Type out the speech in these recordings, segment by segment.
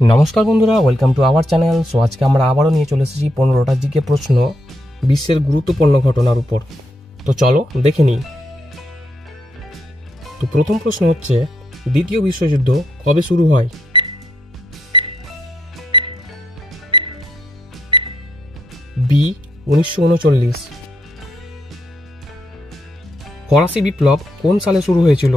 নমস্কার বন্ধুরা, welcome to our channel. So আজকে আমরা আবারও নিয়ে চলে এসেছি 15টা জিকে প্রশ্ন বিশ্বের গুরুত্বপূর্ণ ঘটনার উপর। তো চলো দেখে নিই। তো প্রথম প্রশ্ন হচ্ছে, দ্বিতীয় বিশ্বযুদ্ধ কবে শুরু হয়? বি 1939। ফরাসি বিপ্লব কোন সালে শুরু হয়েছিল?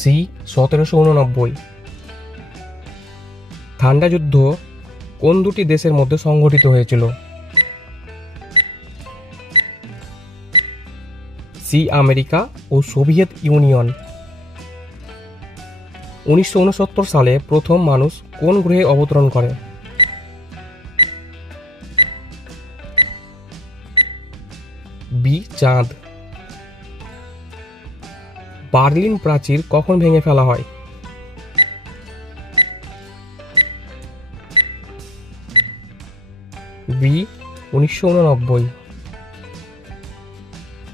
সি 1789। ঠান্ডা যুদ্ধ কোন দুটি দেশের মধ্যে সংঘটিত হয়েছিল? সি আমেরিকা ও সোভিয়েত ইউনিয়ন। 1969 সালে প্রথম মানুষ কোন গ্রহে অবতরণ করে? বি চাঁদ। বার্লিন প্রাচীর কখন ভেঙে ফেলা হয়? বি 1989।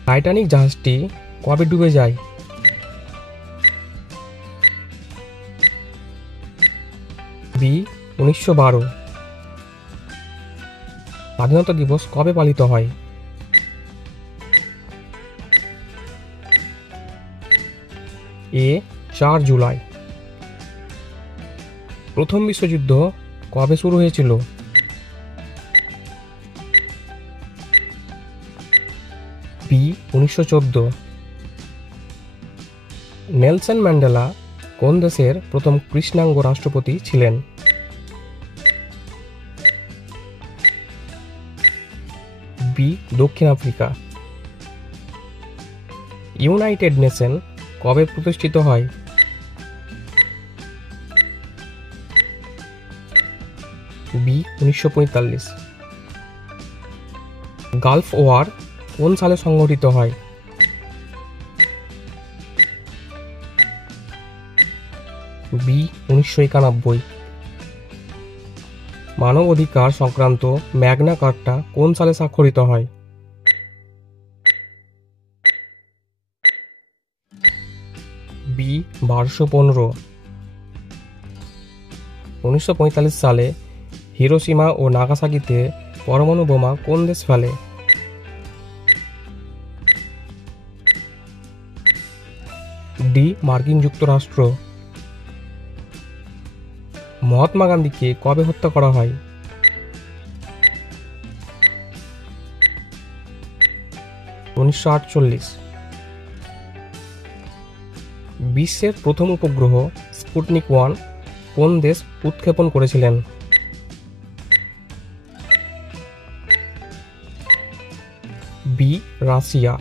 টাইটানিক জাহাজটি কবে ডুবে যায়? বি 1912। স্বাধীনতা দিবস কবে পালিত হয়? এ 4 জুলাই। প্রথম বিশ্বযুদ্ধ কবে শুরু হয়েছিল? বি 1914। নেলসন ম্যান্ডেলা কোন দেশের প্রথম কৃষ্ণাঙ্গ রাষ্ট্রপতি ছিলেন? বি দক্ষিণ আফ্রিকা। ইউনাইটেড নেশন কবে প্রতিষ্ঠিত হয়? বি 1945। গালফ ওয়ার কোন সালে সংঘটিত হয়? বি 1991। মানব অধিকার সংক্রান্ত ম্যাগনা কার্টা কোন সালে স্বাক্ষরিত হয়? বি 1215। 1945 সালে হিরোশিমা ও নাগাসাকিতে পরমাণু বোমা কোন দেশ ফেলে? ডি মার্কিন যুক্তরাষ্ট্র। মহাত্মা গান্ধীকে কবে হত্যা করা হয়? (1948) বিশ্বের প্রথম উপগ্রহ স্পুটনিক 1 কোন দেশ উৎক্ষেপণ করেছিলেন? B Russia.